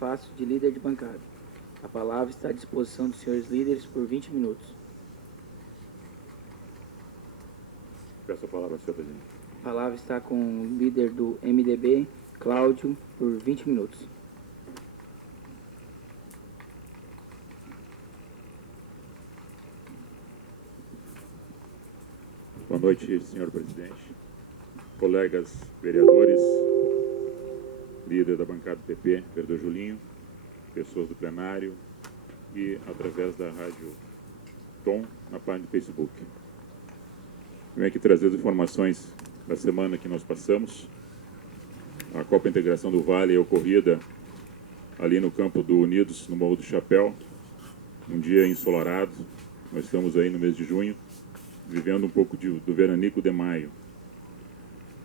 faço de líder de bancada. A palavra está à disposição dos senhores líderes por 20 minutos. Peço a palavra, senhor presidente. A palavra está com o líder do MDB, Cláudio, por 20 minutos. Boa noite, senhor presidente, colegas vereadores, líder da bancada do PP, vereador Julinho, pessoas do plenário e através da rádio Tom, na página do Facebook. Venho aqui trazer as informações da semana que nós passamos. A Copa Integração do Vale é ocorrida ali no campo do Unidos, no Morro do Chapéu, um dia ensolarado. Nós estamos aí no mês de junho, vivendo um pouco do veranico de maio.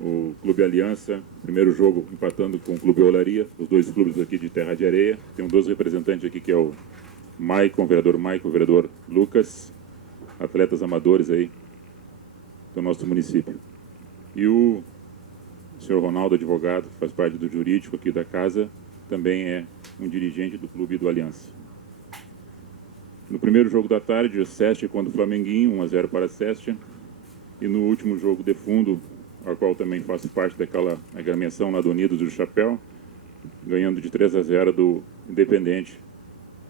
O Clube Aliança, primeiro jogo empatando com o Clube Olaria, os dois clubes aqui de Terra de Areia. Tem dois representantes aqui, que é o Maicon, o vereador Lucas, atletas amadores aí do nosso município. E o senhor Ronaldo, advogado, faz parte do jurídico aqui da casa, também é um dirigente do Clube do Aliança. No primeiro jogo da tarde, o Sestia contra o Flamenguinho, 1-0 para a Sestia. E no último jogo de fundo, a qual também faço parte daquela agremiação lá do Unidos do Chapéu, ganhando de 3-0 do Independente,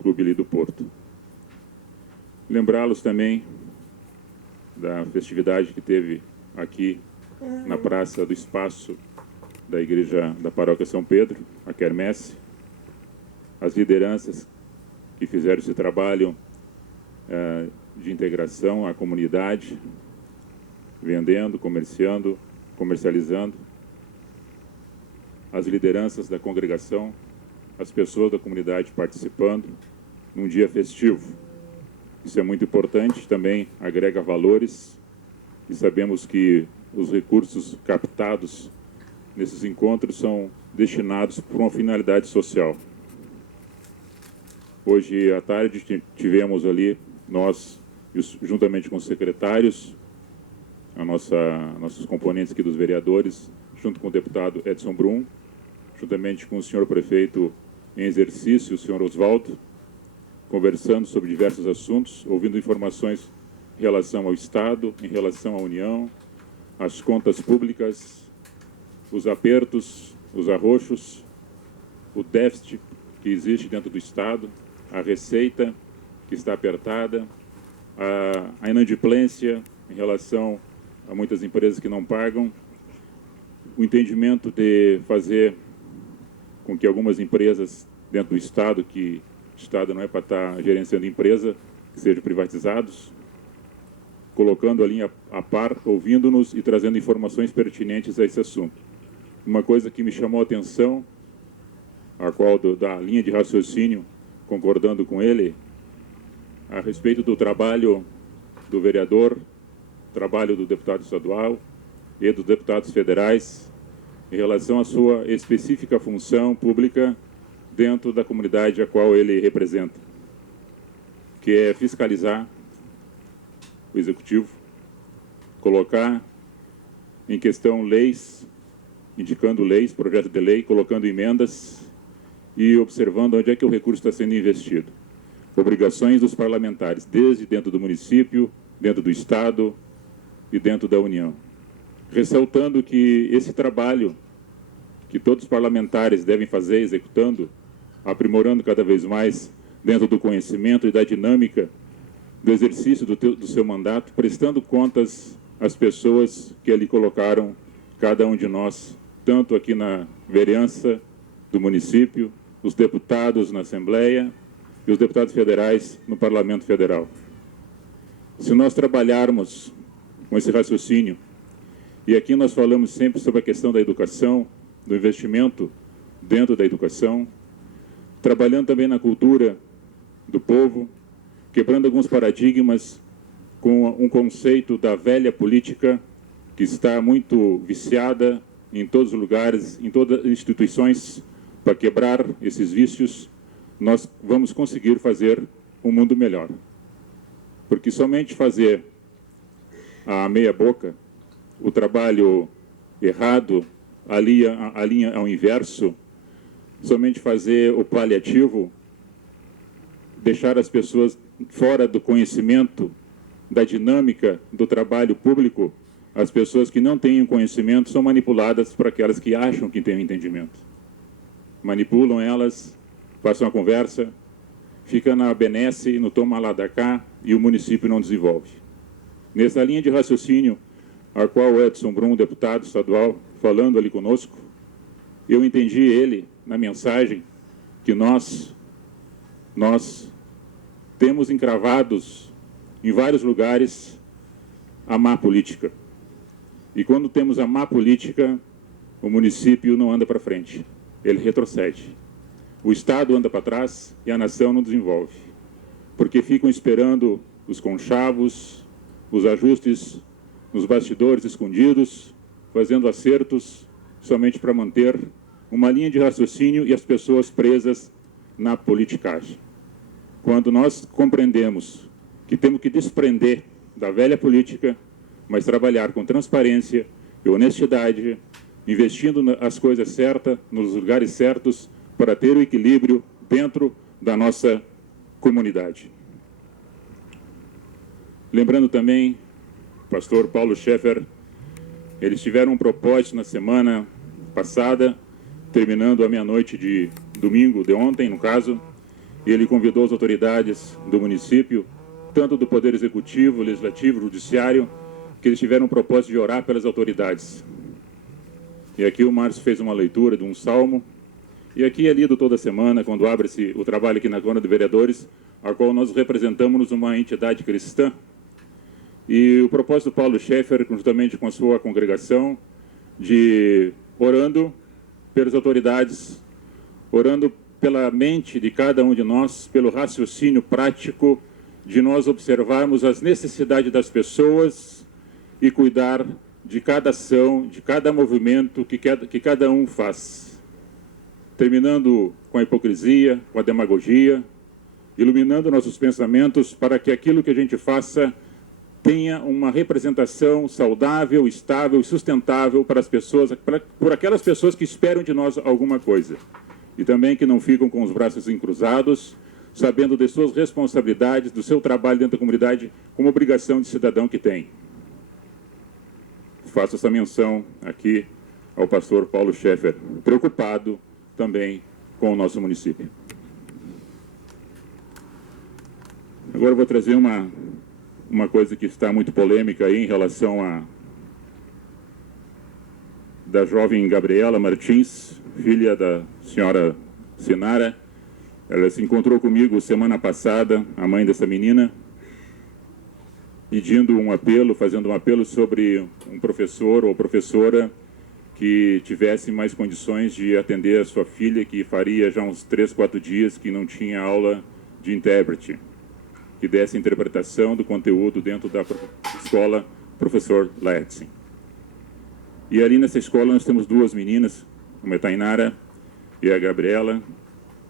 clube ali do Porto. Lembrá-los também da festividade que teve aqui na Praça do Espaço da Igreja da Paróquia São Pedro, a quermesse. As lideranças que fizeram esse trabalho de integração à comunidade, vendendo, comercializando. As lideranças da congregação, as pessoas da comunidade participando num dia festivo. Isso é muito importante, também agrega valores e sabemos que os recursos captados nesses encontros são destinados para uma finalidade social. Hoje à tarde tivemos ali, nós, juntamente com os secretários, nossos componentes aqui dos vereadores, junto com o deputado Edson Brum, juntamente com o senhor prefeito em exercício, o senhor Oswaldo, conversando sobre diversos assuntos, ouvindo informações em relação ao Estado, em relação à União, às contas públicas, os apertos, os arroxos, o déficit que existe dentro do Estado, a receita que está apertada, a inadimplência em relação a muitas empresas que não pagam, o entendimento de fazer com que algumas empresas dentro do Estado, que o Estado não é para estar gerenciando empresa, que sejam privatizados, colocando a linha a par, ouvindo-nos e trazendo informações pertinentes a esse assunto. Uma coisa que me chamou a atenção, a qual da linha de raciocínio, concordando com ele, a respeito do trabalho do vereador, trabalho do deputado estadual e dos deputados federais, em relação à sua específica função pública dentro da comunidade a qual ele representa, que é fiscalizar o executivo, colocar em questão leis, indicando leis, projetos de lei, colocando emendas e observando onde é que o recurso está sendo investido. Obrigações dos parlamentares, desde dentro do município, dentro do Estado e dentro da União. Ressaltando que esse trabalho que todos os parlamentares devem fazer, executando, aprimorando cada vez mais dentro do conhecimento e da dinâmica do exercício do seu mandato, prestando contas às pessoas que ali colocaram cada um de nós, tanto aqui na vereança do município, os deputados na Assembleia e os deputados federais no Parlamento Federal. Se nós trabalharmos com esse raciocínio, e aqui nós falamos sempre sobre a questão da educação, do investimento dentro da educação, trabalhando também na cultura do povo, quebrando alguns paradigmas com um conceito da velha política que está muito viciada em todos os lugares, em todas as instituições. Para quebrar esses vícios, nós vamos conseguir fazer um mundo melhor. Porque somente fazer a meia boca, o trabalho errado, a linha ao inverso, somente fazer o paliativo, deixar as pessoas fora do conhecimento da dinâmica do trabalho público. As pessoas que não têm conhecimento são manipuladas por aquelas que acham que têm entendimento. Manipulam elas, passam a conversa, fica na benesse, no toma lá da cá, e o município não desenvolve. Nessa linha de raciocínio, a qual o Edson Brum, deputado estadual, falando ali conosco, eu entendi ele, na mensagem, que nós temos encravados em vários lugares a má política. E quando temos a má política, o município não anda para frente, ele retrocede. O Estado anda para trás e a nação não desenvolve, porque ficam esperando os conchavos, os ajustes nos bastidores escondidos, fazendo acertos somente para manter uma linha de raciocínio e as pessoas presas na politicagem. Quando nós compreendemos que temos que desprender da velha política, mas trabalhar com transparência e honestidade, investindo as coisas certas, nos lugares certos, para ter o equilíbrio dentro da nossa comunidade. Lembrando também, pastor Paulo Schaeffer, eles tiveram um propósito na semana passada, terminando a meia-noite de domingo, de ontem, no caso, e ele convidou as autoridades do município, tanto do Poder Executivo, Legislativo, Judiciário, que eles tiveram o propósito de orar pelas autoridades. E aqui o Márcio fez uma leitura de um salmo, e aqui é lido toda semana, quando abre-se o trabalho aqui na Câmara de Vereadores, a qual nós representamos uma entidade cristã. E o propósito do Paulo Schaeffer, juntamente com a sua congregação, de orando pelas autoridades, orando pela mente de cada um de nós, pelo raciocínio prático de nós observarmos as necessidades das pessoas e cuidar de cada ação, de cada movimento que cada um faz. Terminando com a hipocrisia, com a demagogia, iluminando nossos pensamentos para que aquilo que a gente faça tenha uma representação saudável, estável e sustentável para as pessoas, por aquelas pessoas que esperam de nós alguma coisa. E também que não ficam com os braços encruzados, sabendo de suas responsabilidades, do seu trabalho dentro da comunidade, como obrigação de cidadão que tem. Faço essa menção aqui ao pastor Paulo Schaeffer, preocupado também com o nosso município. Agora eu vou trazer uma coisa que está muito polêmica aí em relação da jovem Gabriela Martins, filha da senhora Sinara. Ela se encontrou comigo semana passada, a mãe dessa menina, pedindo um apelo, fazendo um apelo sobre um professor ou professora que tivesse mais condições de atender a sua filha, que faria já uns 3, 4 dias que não tinha aula de intérprete, que desse interpretação do conteúdo dentro da escola Professor Laetzen. E ali nessa escola nós temos 2 meninas, uma é a Tainara e a Gabriela,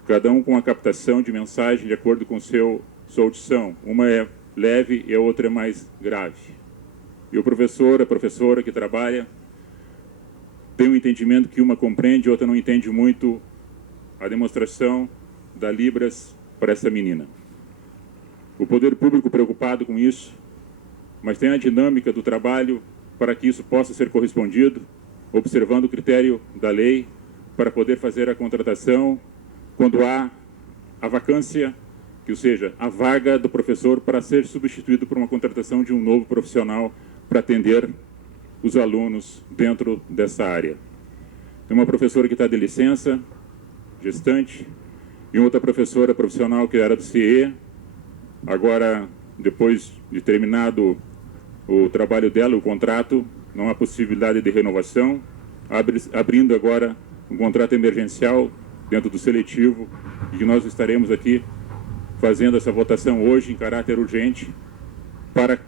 cada um com a captação de mensagem de acordo com sua audição. Uma é leve e a outra é mais grave. E o professor, a professora que trabalha, tem um entendimento que uma compreende e outra não entende muito a demonstração da Libras para essa menina. O poder público preocupado com isso, mas tem a dinâmica do trabalho para que isso possa ser correspondido, observando o critério da lei para poder fazer a contratação quando há a vacância, que ou seja, a vaga do professor para ser substituído por uma contratação de um novo profissional para atender os alunos dentro dessa área. Tem uma professora que está de licença, gestante, e outra professora profissional que era do CIE. Agora, depois de terminado o trabalho dela, o contrato, não há possibilidade de renovação, abrindo agora um contrato emergencial dentro do seletivo, e que nós estaremos aqui fazendo essa votação hoje em caráter urgente para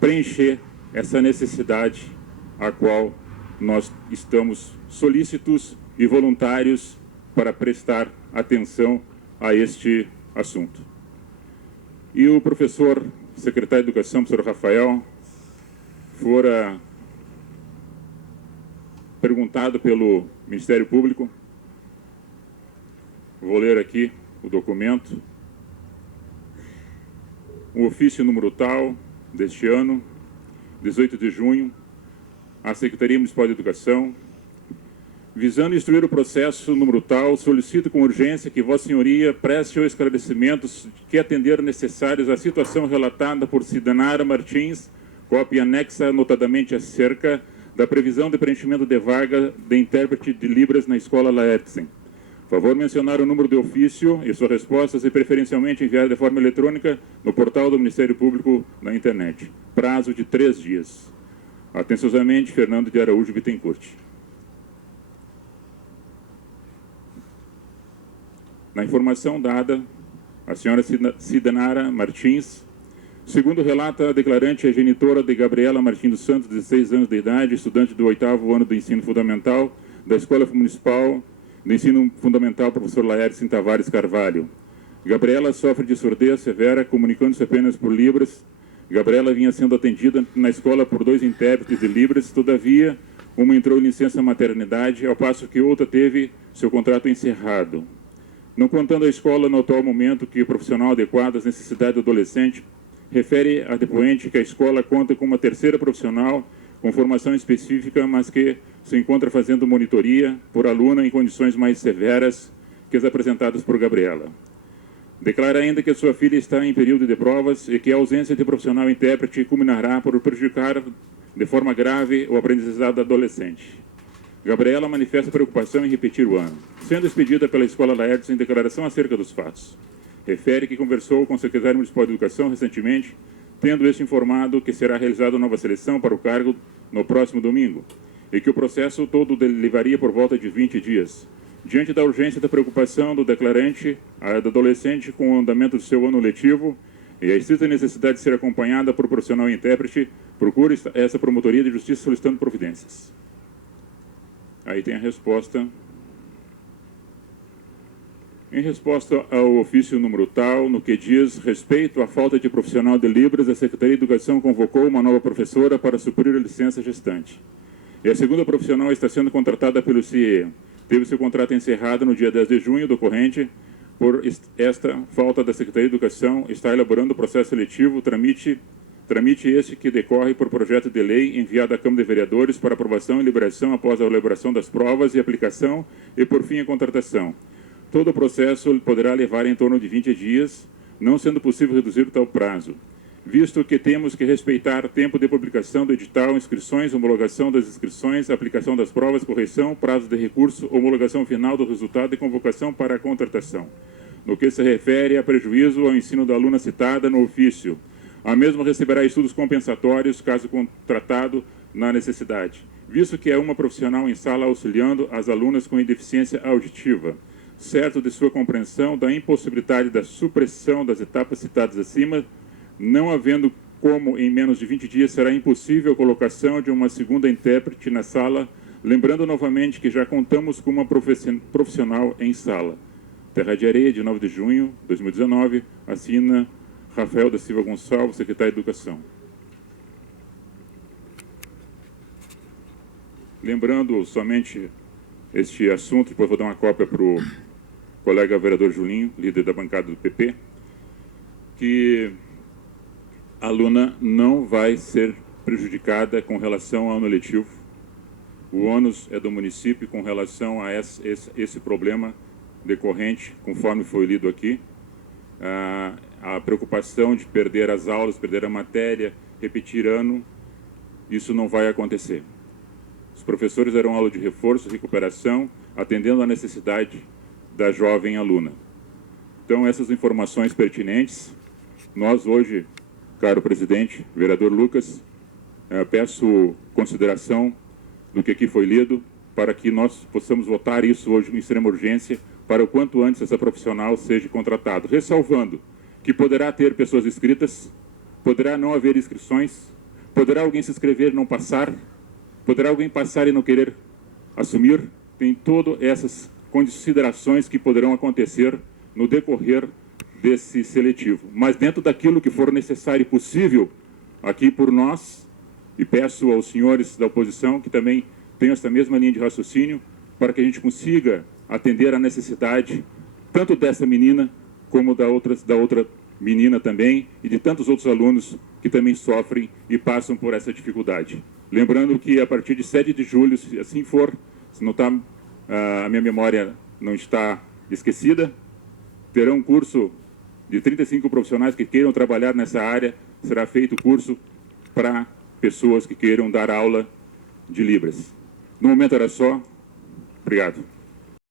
preencher essa necessidade a qual nós estamos solícitos e voluntários para prestar atenção a este assunto. E o professor, secretário de Educação, professor Rafael, fora perguntado pelo Ministério Público Vou ler aqui o documento. O ofício número tal deste ano, 18 de junho, à Secretaria Municipal de Educação, visando instruir o processo número tal, solicito com urgência que Vossa Senhoria preste os esclarecimentos que atender necessários à situação relatada por Cidanara Martins, cópia anexa notadamente acerca da previsão de preenchimento de vaga de intérprete de Libras na Escola Laertsen. Favor mencionar o número de ofício e suas respostas e preferencialmente enviar de forma eletrônica no portal do Ministério Público na internet. Prazo de 3 dias. Atenciosamente, Fernando de Araújo Bittencourt. Na informação dada, a senhora Cidanara Martins, segundo relata a declarante, é genitora de Gabriela Martins dos Santos, 16 anos de idade, estudante do 8º ano do ensino fundamental da Escola Municipal de Ensino Fundamental Professor Laertsen Tavares Carvalho. Gabriela sofre de surdez severa, comunicando-se apenas por Libras. Gabriela vinha sendo atendida na escola por 2 intérpretes de Libras, todavia, uma entrou em licença maternidade, ao passo que outra teve seu contrato encerrado. Não contando a escola no atual momento que o profissional adequado às necessidades do adolescente, refere a depoente que a escola conta com uma terceira profissional com formação específica, mas que se encontra fazendo monitoria por aluna em condições mais severas que as apresentadas por Gabriela. Declara ainda que sua filha está em período de provas e que a ausência de profissional intérprete culminará por prejudicar de forma grave o aprendizado da adolescente. Gabriela manifesta preocupação em repetir o ano, sendo expedida pela Escola Laertsen em declaração acerca dos fatos. Refere que conversou com o secretário municipal de Educação recentemente, tendo este informado que será realizada nova seleção para o cargo no próximo domingo, e que o processo todo levaria por volta de 20 dias. Diante da urgência da preocupação do declarante, a do adolescente com o andamento do seu ano letivo e a estrita necessidade de ser acompanhada por profissional intérprete, procura essa promotoria de justiça solicitando providências. Aí tem a resposta. Em resposta ao ofício número tal, no que diz respeito à falta de profissional de Libras, a Secretaria de Educação convocou uma nova professora para suprir a licença gestante. E a segunda profissional está sendo contratada pelo CIE. Teve seu contrato encerrado no dia 10 de junho do corrente. Por esta falta da Secretaria de Educação, está elaborando o processo seletivo, tramite este que decorre por projeto de lei enviado à Câmara de Vereadores para aprovação e liberação após a elaboração das provas e aplicação e, por fim, a contratação. Todo o processo poderá levar em torno de 20 dias, não sendo possível reduzir tal prazo, visto que temos que respeitar tempo de publicação do edital, inscrições, homologação das inscrições, aplicação das provas, correção, prazo de recurso, homologação final do resultado e convocação para a contratação. No que se refere a prejuízo ao ensino da aluna citada no ofício, a mesma receberá estudos compensatórios, caso contratado na necessidade, visto que é uma profissional em sala auxiliando as alunas com deficiência auditiva, certo de sua compreensão da impossibilidade da supressão das etapas citadas acima, não havendo como em menos de 20 dias será impossível a colocação de uma segunda intérprete na sala, lembrando novamente que já contamos com uma profissional em sala. Terra de Areia, de 9 de junho de 2019, assina Rafael da Silva Gonçalves, secretário de Educação. Lembrando somente este assunto, depois vou dar uma cópia para o colega vereador Julinho, líder da bancada do PP, que a aluna não vai ser prejudicada com relação ao ano letivo. O ônus é do município com relação a esse problema decorrente, conforme foi lido aqui. A preocupação de perder as aulas, perder a matéria, repetir ano, isso não vai acontecer. Os professores darão aula de reforço, recuperação, atendendo à necessidade da jovem aluna. Então, essas informações pertinentes, nós hoje, caro presidente, vereador Lucas, peço consideração do que aqui foi lido, para que nós possamos votar isso hoje em extrema urgência, para o quanto antes essa profissional seja contratada, ressalvando que poderá ter pessoas inscritas, poderá não haver inscrições, poderá alguém se inscrever e não passar, poderá alguém passar e não querer assumir, tem todas essas considerações que poderão acontecer no decorrer desse seletivo. Mas dentro daquilo que for necessário e possível aqui por nós, e peço aos senhores da oposição que também tenham essa mesma linha de raciocínio, para que a gente consiga atender à necessidade tanto dessa menina como da outra menina também, e de tantos outros alunos que também sofrem e passam por essa dificuldade. Lembrando que a partir de 7 de julho, se assim for, se não tá, a minha memória não está esquecida, terá um curso de 35 profissionais que queiram trabalhar nessa área, será feito curso para pessoas que queiram dar aula de Libras. No momento era só. Obrigado.